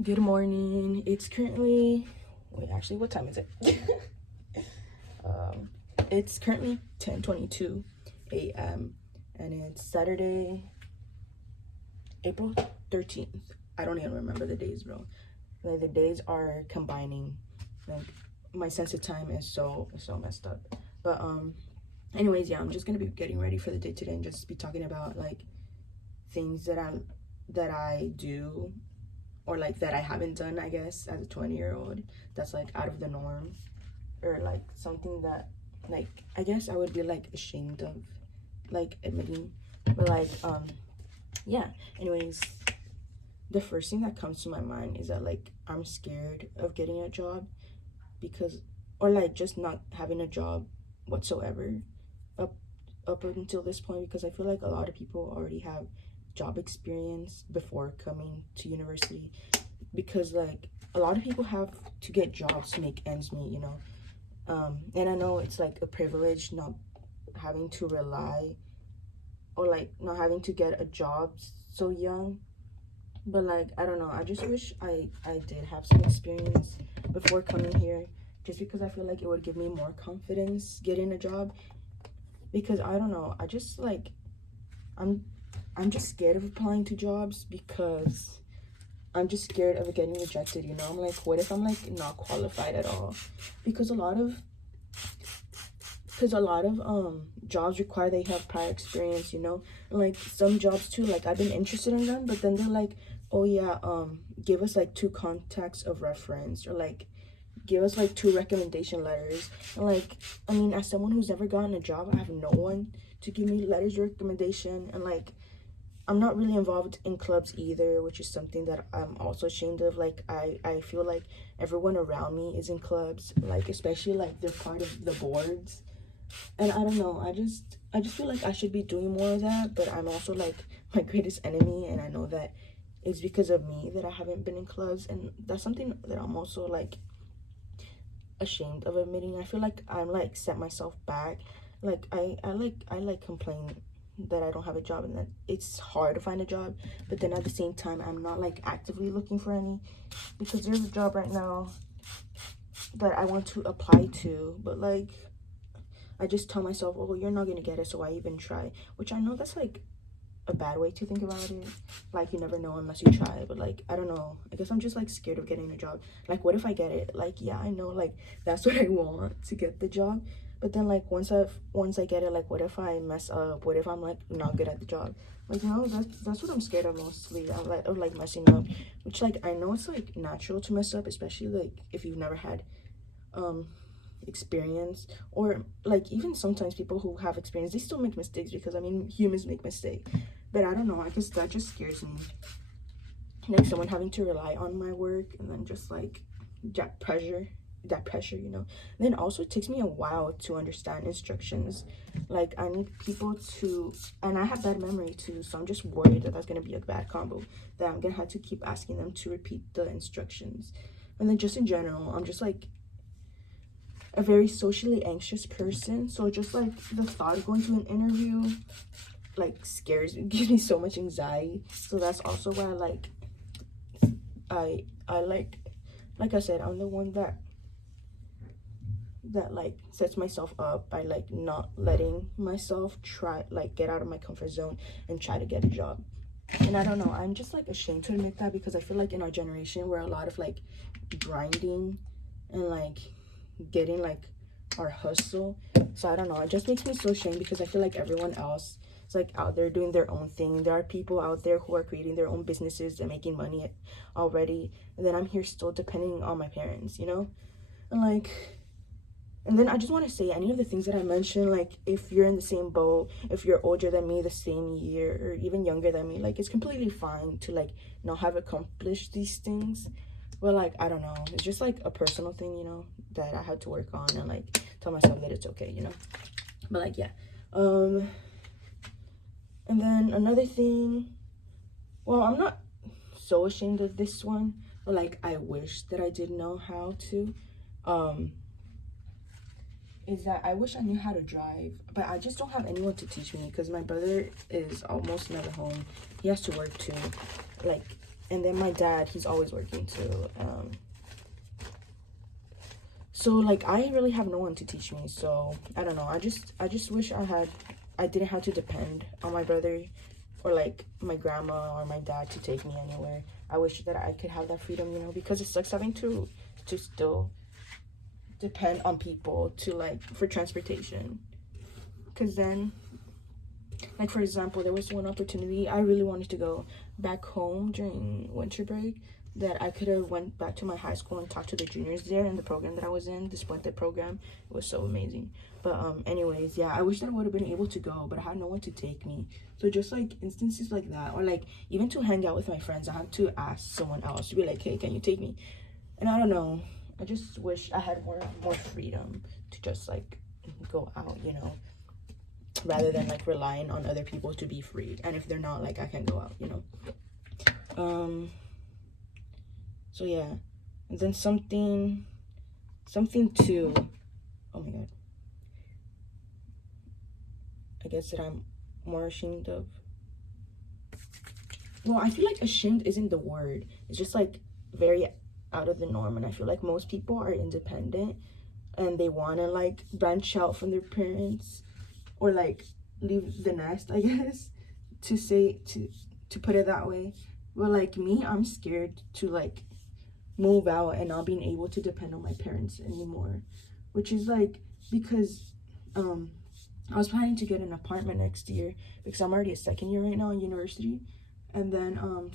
Good morning. It's currently, wait, actually, what time is it? um, it's currently 10:22 a.m. and it's Saturday, April 13th. I don't even remember the days, bro. Like the days are combining. Like my sense of time is so messed up. But anyways, yeah, I'm just gonna be getting ready for the day today and just be talking about like things that I do, or like that I haven't done, I guess, as a 20-year-old, that's like out of the norm, or like something that, like, I guess I would be like ashamed of like admitting. But like yeah, anyways, the first thing that comes to my mind is that like I'm scared of getting a job, because, or like just not having a job whatsoever up up until this point, because I feel like a lot of people already have job experience before coming to university, because like a lot of people have to get jobs to make ends meet, and I know it's like a privilege not having to rely, or like not having to get a job so young. But like, I don't know, I just wish I did have some experience before coming here, just because I feel like it would give me more confidence getting a job. Because I don't know, I just like, i'm I'm just scared of applying to jobs, because I'm just scared of getting rejected, I'm like, what if I'm like not qualified at all? Because a lot of jobs require they have prior experience, and like some jobs too, like I've been interested in them, but then they're like, oh yeah, give us like two contacts of reference, or like give us like two recommendation letters. And like, I mean, as someone who's never gotten a job, I have no one to give me letters of recommendation. And like, I'm not really involved in clubs either, which is something that I'm also ashamed of. Like, I feel like everyone around me is in clubs, like especially like they're part of the boards. And I don't know, I just feel like I should be doing more of that, but I'm also like my greatest enemy, and I know that it's because of me that I haven't been in clubs, and that's something that I'm also like ashamed of admitting. I feel like I'm like set myself back. Like I complain that I don't have a job and that it's hard to find a job, but then at the same time I'm not like actively looking for any, because there's a job right now that I want to apply to, but like I just tell myself, oh, you're not gonna get it, so why even try? Which I know that's like a bad way to think about it. Like, you never know unless you try. But like, I don't know, I guess I'm just like scared of getting a job. Like, what if I get it? Like, yeah, I know, like that's what I want, to get the job. But then like once I get it, like what if I mess up? What if I'm like not good at the job? Like, that's what I'm scared of mostly. I'm like, of like messing up, which like I know it's like natural to mess up, especially like if you've never had um experience, or like even sometimes people who have experience, they still make mistakes, because I mean, humans make mistakes. But I don't know, I guess that just scares me, like someone having to rely on my work, and then just like that pressure. Then also it takes me a while to understand instructions. Like I need people to, and I have bad memory too, so I'm just worried that that's going to be a bad combo, that I'm gonna have to keep asking them to repeat the instructions. And then just in general, I'm just like a very socially anxious person, so just like the thought of going to an interview like scares me, gives me so much anxiety. So that's also why I like I said, I'm the one that like sets myself up by like not letting myself try, like get out of my comfort zone and try to get a job. And I don't know, I'm just like ashamed to admit that, because I feel like in our generation we're a lot of like grinding and like getting like our hustle. So I don't know, it just makes me so ashamed, because I feel like everyone else is like out there doing their own thing. There are people out there who are creating their own businesses and making money already, and then I'm here still depending on my parents, and like, and then I just want to say, any of the things that I mentioned, like if you're in the same boat, if you're older than me, the same year, or even younger than me, like it's completely fine to like not have accomplished these things. But like, I don't know, it's just like a personal thing, that I had to work on, and like tell myself that it's okay. But like, yeah. And then another thing, well, I'm not so ashamed of this one, but like I wish that I did know how to, is that I wish I knew how to drive, but I just don't have anyone to teach me, because my brother is almost never home. He has to work too, like, and then my dad, he's always working too. So like I really have no one to teach me. So I don't know. I just wish I didn't have to depend on my brother or like my grandma or my dad to take me anywhere. I wish that I could have that freedom, you know, because it sucks having to still depend on people to like for transportation. Because then, like for example, there was one opportunity I really wanted to go back home during winter break, that I could have went back to my high school and talked to the juniors there in the program that I was in, the Splendid program. It was so amazing. But anyways, yeah, I wish that I would have been able to go, but I had no one to take me. So just like instances like that, or like even to hang out with my friends, I have to ask someone else to be like, hey, can you take me? And I don't know, I just wish I had more freedom to just like go out, you know, rather than like relying on other people to be free. And if they're not, like I can go out, you know. So yeah, and then something too, oh my god, I guess that I'm more ashamed of. Well, I feel like ashamed isn't the word. It's just like very out of the norm, and I feel like most people are independent and they want to like branch out from their parents or like leave the nest, I guess, to put it that way. But like me, I'm scared to like move out and not being able to depend on my parents anymore, which is like because I was planning to get an apartment next year because I'm already a second year right now in university, and then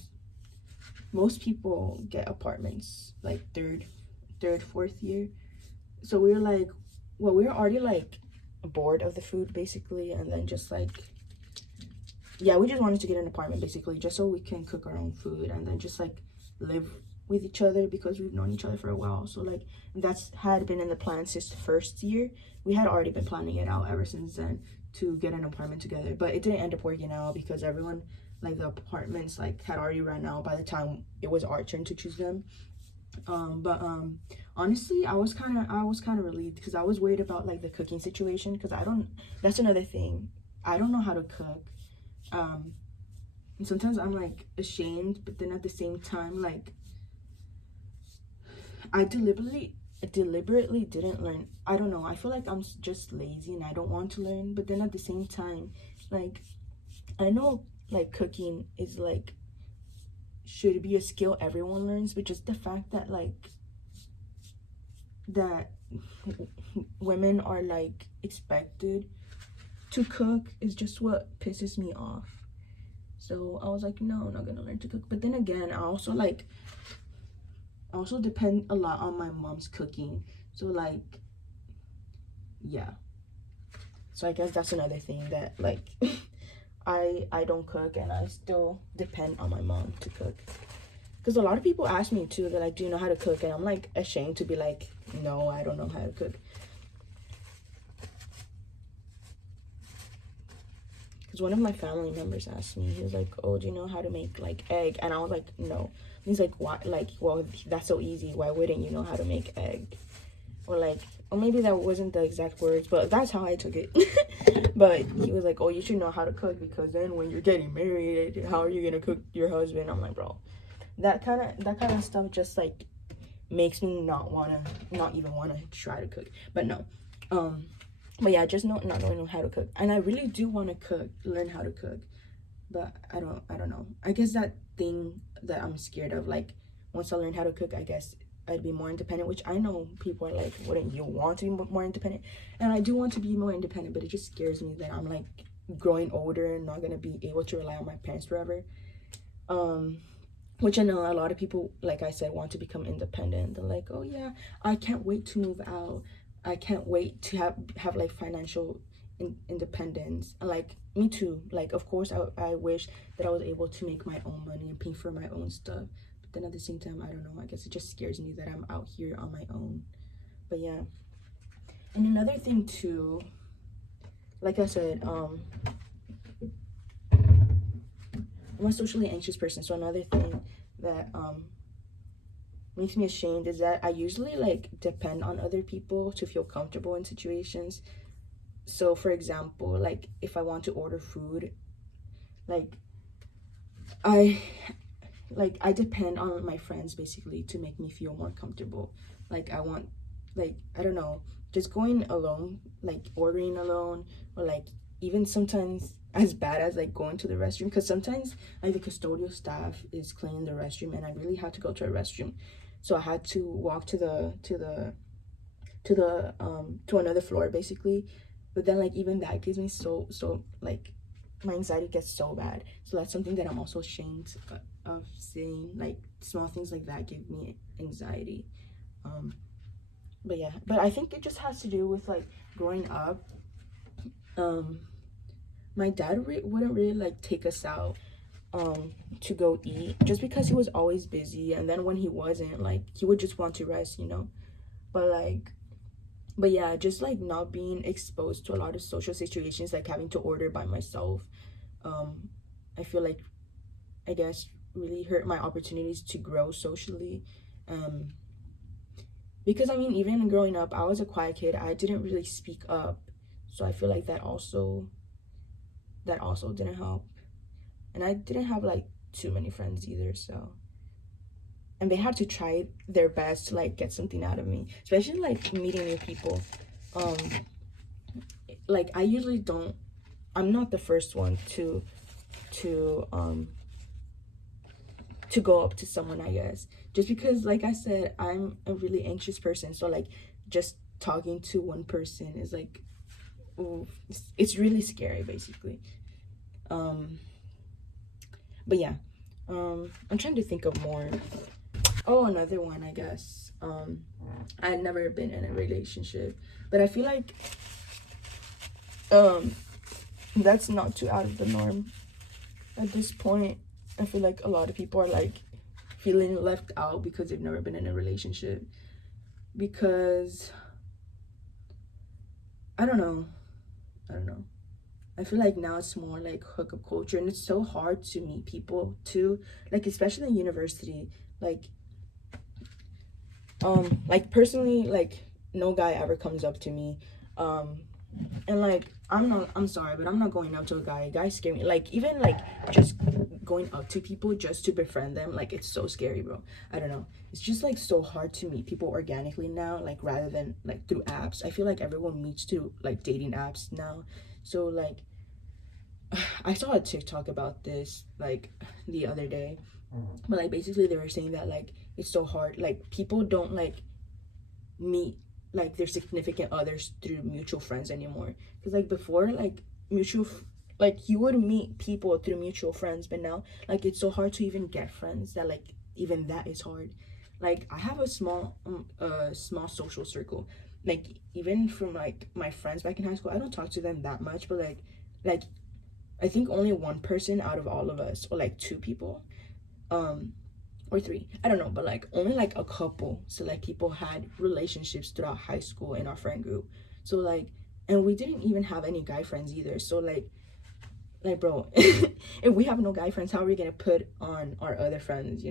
most people get apartments like third fourth year. So we were like, well, we were already like bored of the food basically, and then just like, yeah, we just wanted to get an apartment basically just so we can cook our own food and then just like live with each other because we've known each other for a while. So like that's had been in the plan since the first year. We had already been planning it out ever since then to get an apartment together, but it didn't end up working out because everyone, like the apartments like had already run out by the time it was our turn to choose them. But honestly, I was kind of relieved because I was worried about like the cooking situation, because that's another thing, I don't know how to cook. And sometimes I'm like ashamed, but then at the same time, like I deliberately didn't learn. I don't know, I feel like I'm just lazy and I don't want to learn, but then at the same time, like I know like cooking is like should be a skill everyone learns, but just the fact that like that women are like expected to cook is just what pisses me off. So I was like, no, I'm not gonna learn to cook. But then again, I also depend a lot on my mom's cooking. So like, yeah. So I guess that's another thing that like I don't cook and I still depend on my mom to cook. Because a lot of people ask me too, they're like, do you know how to cook? And I'm like ashamed to be like, no, I don't know how to cook. Because one of my family members asked me, he was like, oh, do you know how to make like egg? And I was like, no. He's like, why? Like, well, that's so easy, why wouldn't you know how to make egg? Or like, or maybe that wasn't the exact words, but that's how I took it. But he was like, oh, you should know how to cook, because then when you're getting married, how are you gonna cook your husband? I'm like, bro, that kind of stuff just like makes me not even wanna try to cook. But no, but yeah, just not knowing how to cook. And I really do want to learn how to cook, but I don't know. I guess that thing that I'm scared of, like once I learn how to cook, I guess I'd be more independent, which I know people are like, wouldn't you want to be more independent? And I do want to be more independent, but it just scares me that I'm like growing older and not gonna be able to rely on my parents forever. Which I know a lot of people, like I said, want to become independent. They're like, oh yeah, I can't wait to move out. I can't wait to have like financial independence. And like me too, like of course I wish that I was able to make my own money and pay for my own stuff. Then at the same time, I don't know, I guess it just scares me that I'm out here on my own. But yeah. And another thing too, like I said, I'm a socially anxious person. So another thing that makes me ashamed is that I usually like depend on other people to feel comfortable in situations. So for example, like if I want to order food, like like I depend on my friends basically to make me feel more comfortable. Like I want, like, I don't know, just going alone, like ordering alone, or like even sometimes as bad as like going to the restroom, because sometimes like the custodial staff is cleaning the restroom and I really had to go to a restroom, so I had to walk to another floor basically. But then like even that gives me so like my anxiety gets so bad, so that's something that I'm also ashamed of saying. Like small things like that give me anxiety. um but yeah, but I think it just has to do with like growing up. um my dad wouldn't really like take us out to go eat, just because he was always busy, and then when he wasn't, like he would just want to rest, but like, but yeah, just like not being exposed to a lot of social situations, like having to order by myself, um I feel like, I guess, really hurt my opportunities to grow socially. um because I mean, even growing up, I was a quiet kid. I didn't really speak up, so I feel like that also didn't help. And I didn't have like too many friends either, so, and they had to try their best to like get something out of me, especially like meeting new people. um like I usually don't, I'm not the first one to um to go up to someone, I guess, just because, like I said, I'm a really anxious person, so like just talking to one person is like, ooh, it's really scary basically. um but yeah, I'm trying to think of more. Oh, another one, I guess. I'd never been in a relationship, but I feel like um that's not too out of the norm at this point. I feel like a lot of people are like feeling left out because they've never been in a relationship, because I don't know. I don't know. I feel like now it's more like hookup culture, and it's so hard to meet people too. Like especially in university. Like personally, like no guy ever comes up to me. Um and like I'm sorry, but I'm not going up to a guy. Guys scare me. Like even like just going up to people just to befriend them, like it's so scary, bro. I don't know. It's just like so hard to meet people organically now, like rather than like through apps. I feel like everyone meets through like dating apps now. So like I saw a TikTok about this like the other day. But like basically they were saying that like it's so hard. Like people don't like meet like their significant others through mutual friends anymore, because like before, like like you would meet people through mutual friends, but now like it's so hard to even get friends, that like even that is hard. Like I have a small social circle, like even from like my friends back in high school. I don't talk to them that much, but like I think only one person out of all of us, or like two people, um or three, I don't know, but like only like a couple select people had relationships throughout high school in our friend group. So like, and we didn't even have any guy friends either, so like bro, if we have no guy friends, how are we gonna put on our other friends?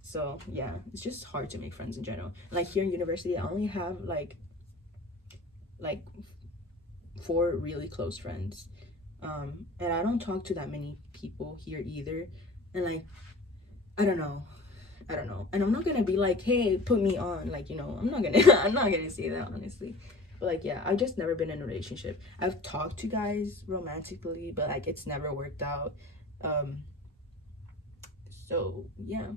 So yeah, it's just hard to make friends in general. Like here in university, I only have like 4 really close friends, and I don't talk to that many people here either. And like, I don't know. I don't know. And I'm not gonna be like, hey, put me on. Like, I'm not gonna I'm not gonna say that, honestly. But like, yeah, I've just never been in a relationship. I've talked to guys romantically, but like it's never worked out. Um, so yeah.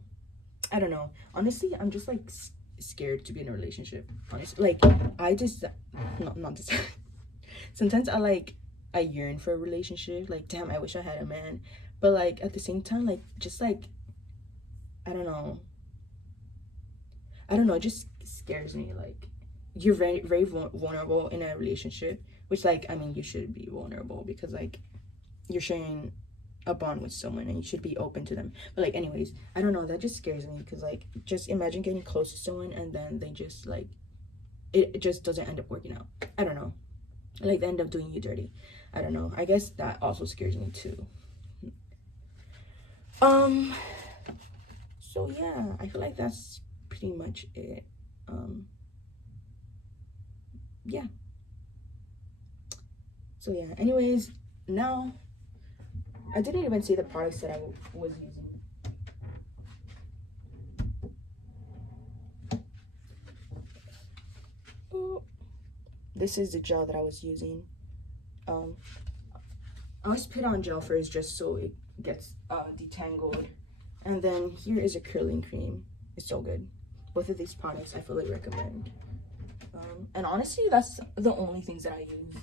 I don't know. Honestly, I'm just like scared to be in a relationship. Honestly. Like I just not this sometimes I yearn for a relationship. Like, damn, I wish I had a man. But like at the same time, like just like I don't know. I don't know, it just scares me. Like, you're very, very vulnerable in a relationship, which, like, I mean, you should be vulnerable because, like, you're sharing a bond with someone and you should be open to them. But, like, anyways, I don't know, that just scares me because, like, just imagine getting close to someone and then they just, like, it just doesn't end up working out. I don't know. Like, they end up doing you dirty. I don't know. I guess that also scares me too. Um, so yeah, I feel like that's pretty much it. Yeah. So yeah, anyways, now I didn't even see the products that I was using. Oh, this is the gel that I was using. I always put on gel first just so it gets detangled. And then here is a curling cream. It's so good. Both of these products I fully recommend. And honestly, that's the only things that I use.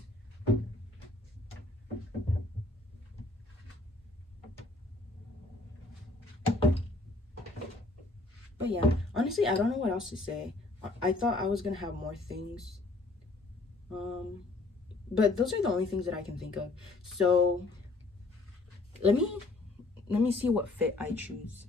But yeah, honestly, I don't know what else to say. I thought I was gonna have more things. But those are the only things that I can think of. So let me see what fit I choose.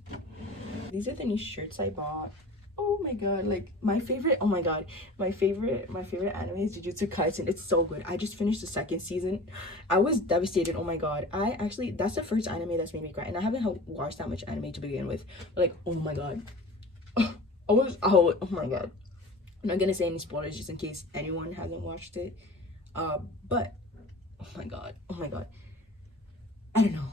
These are the new shirts I bought. Oh my god, like my favorite, oh my god, my favorite anime is Jujutsu Kaisen. It's so good. I just finished the second season. I was devastated. Oh my god. I actually, that's the first anime that's made me cry, and I haven't watched that much anime to begin with. Like, oh my god. Oh my god. I'm not gonna say any spoilers just in case anyone hasn't watched it. But oh my god, I don't know.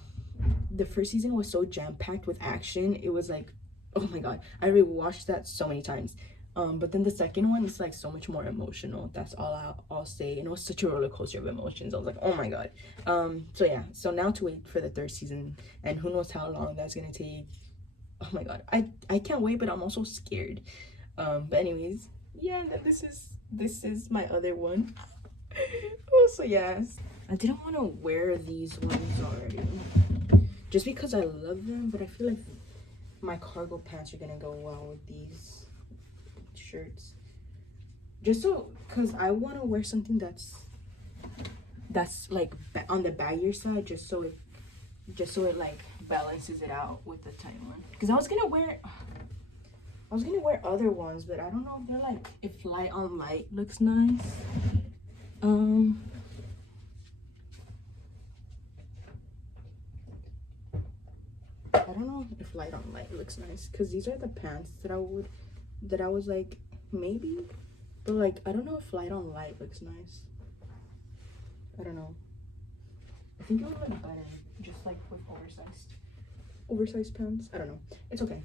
The first season was so jam-packed with action. It was like, oh my god, I rewatched that so many times. But then the second one is like so much more emotional. That's all I'll say. And it was such a roller coaster of emotions. I was like, oh my god. So yeah, so now to wait for the third season, and who knows how long that's gonna take. Oh my god, I can't wait, but I'm also scared. But anyways, yeah, this is my other one. Oh, so yes, I didn't want to wear these ones already just because I love them, but I feel like my cargo pants are gonna go well with these shirts, just so, because I want to wear something that's like on the baggier side, just so it like balances it out with the tight one. Because I was gonna wear other ones, but I don't know if they're like, if light on light looks nice. I don't know if light on light looks nice, because these are the pants that I was like, maybe, but like, I don't know if light on light looks nice. I don't know. I think it would look better just like with oversized pants. I don't know. It's okay.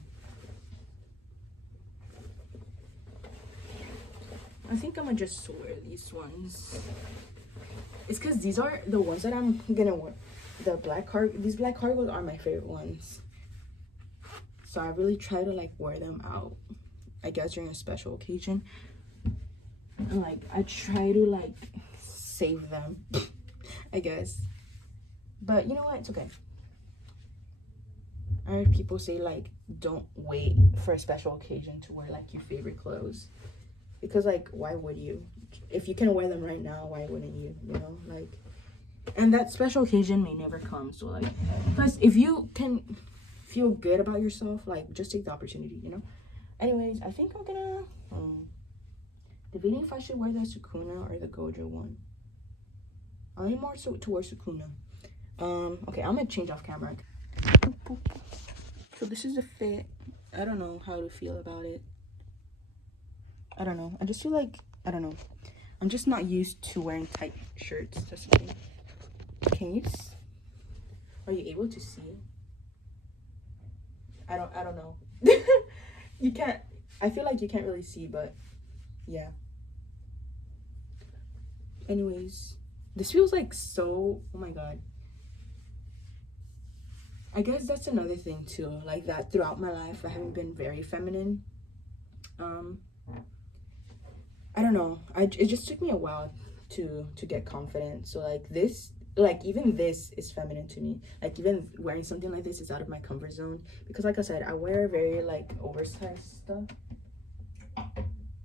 I think I'm gonna just wear these ones. It's because these are the ones that I'm gonna wear. These black cargos are my favorite ones. So I really try to like wear them out, I guess, during a special occasion. And like, I try to like save them, I guess. But you know what? It's okay. I heard people say like, don't wait for a special occasion to wear like your favorite clothes. Because like, why would you? If you can wear them right now, why wouldn't you? You know, like, and that special occasion may never come. So like, plus if you can feel good about yourself, like, just take the opportunity, you know. Anyways, I think I'm gonna debating if I should wear the Sukuna or the Gojo one. I lean more towards Sukuna. Okay, I'm gonna change off camera. So this is the fit. I don't know how to feel about it. I don't know. I just feel like, I don't know. I'm just not used to wearing tight shirts. That's the thing. Can you? Are you able to see? I don't know. You can't. I feel like you can't really see, but yeah. Anyways, this feels like so. Oh my god. I guess that's another thing too. Like that throughout my life, I haven't been very feminine. I don't know. It just took me a while to get confident. So like this, like even this is feminine to me. Like even wearing something like this is out of my comfort zone, because like I said, I wear very like oversized stuff,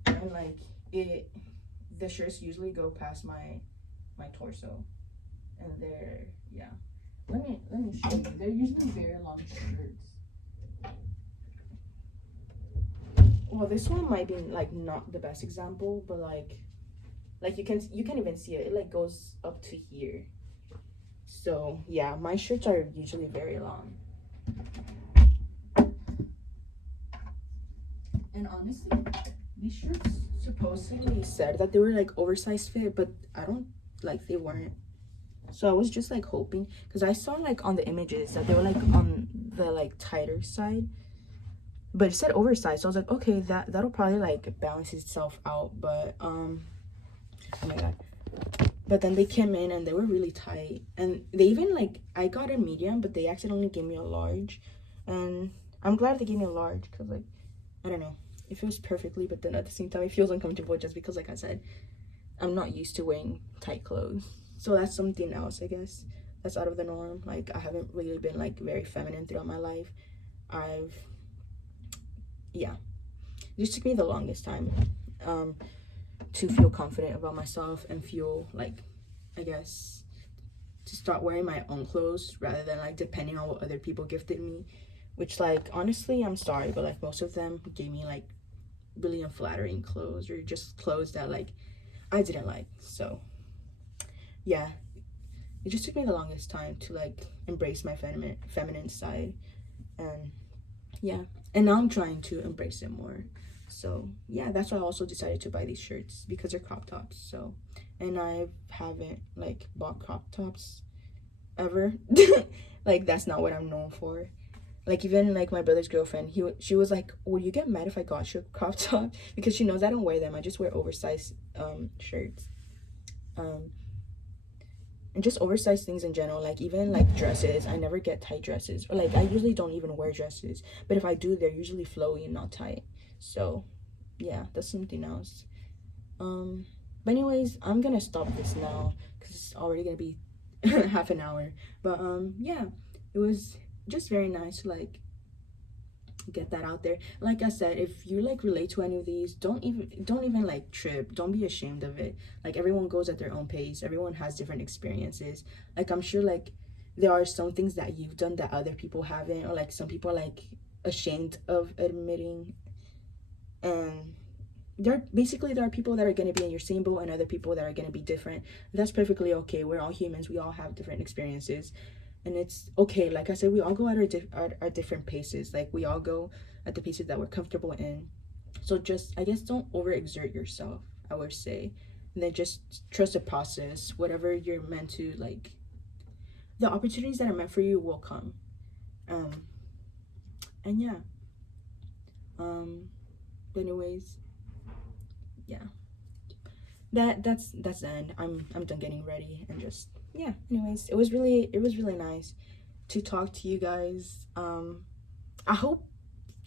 and like the shirts usually go past my torso, and yeah. Let me show you. They're usually very long shirts. Well, this one might be like not the best example, but like you can even see it. It like goes up to here. So yeah, my shirts are usually very long. And honestly, these shirts supposedly said that they were like oversized fit, but I don't, like, they weren't. So I was just like hoping, because I saw like on the images that they were like on the like tighter side. but it said oversized, so I was like, okay, that'll probably like balance itself out. But oh my god. But then they came in and they were really tight, and they even like, I got a medium, but they accidentally gave me a large, and I'm glad they gave me a large because like, I don't know, it feels perfectly, but then at the same time it feels uncomfortable just because, like I said, I'm not used to wearing tight clothes. So that's something else, I guess, that's out of the norm. Like, I haven't really been like very feminine throughout my life. Yeah, it just took me the longest time to feel confident about myself and feel like, I guess, to start wearing my own clothes rather than like depending on what other people gifted me, which, like, honestly, I'm sorry, but like most of them gave me like really unflattering clothes, or just clothes that like I didn't like. So yeah, it just took me the longest time to like embrace my feminine side. And yeah, and now I'm trying to embrace it more. So yeah, that's why I also decided to buy these shirts, because they're crop tops. So, and I haven't like bought crop tops ever. Like, that's not what I'm known for. Like, even like my brother's girlfriend, she was like, would you get mad if I got you a crop top? Because she knows I don't wear them, I just wear oversized shirts, and just oversized things in general. Like, even like dresses, I never get tight dresses, or like I usually don't even wear dresses, but if I do, they're usually flowy and not tight. So yeah, that's something else. But anyways, I'm gonna stop this now because it's already gonna be half an hour. But yeah, it was just very nice to like get that out there. Like I said, if you like relate to any of these, don't even like trip, don't be ashamed of it. Like, everyone goes at their own pace, everyone has different experiences. Like, I'm sure like there are some things that you've done that other people haven't, or like some people are like ashamed of admitting. And there are people that are going to be in your same boat and other people that are going to be different. That's perfectly okay. We're all humans, we all have different experiences, and it's okay. Like I said, we all go at our different paces. Like, we all go at the paces that we're comfortable in. So just, I guess, don't overexert yourself, I would say, and then just trust the process. Whatever you're meant to, like, the opportunities that are meant for you will come. And yeah, but anyways, yeah, that's the end. I'm done getting ready, and just, yeah, anyways, it was really nice to talk to you guys. I hope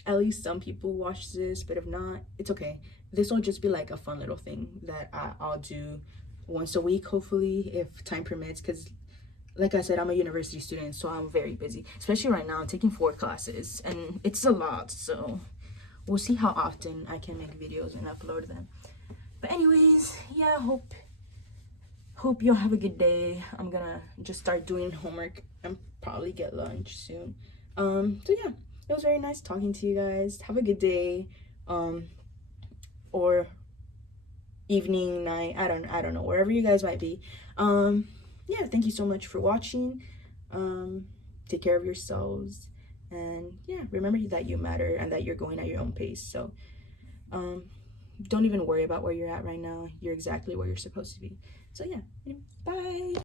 at least some people watch this, but if not, it's okay. This will just be like a fun little thing that I'll do once a week, hopefully, if time permits, because like I said, I'm a university student, so I'm very busy, especially right now. I'm taking 4 classes and it's a lot, so we'll see how often I can make videos and upload them. But anyways, yeah, hope you'll have a good day. I'm gonna just start doing homework and probably get lunch soon. So yeah, it was very nice talking to you guys. Have a good day, or evening, night, I don't know, wherever you guys might be. Yeah, thank you so much for watching. Take care of yourselves, and yeah, remember that you matter and that you're going at your own pace. So don't even worry about where you're at right now. You're exactly where you're supposed to be. So yeah, anyway, bye.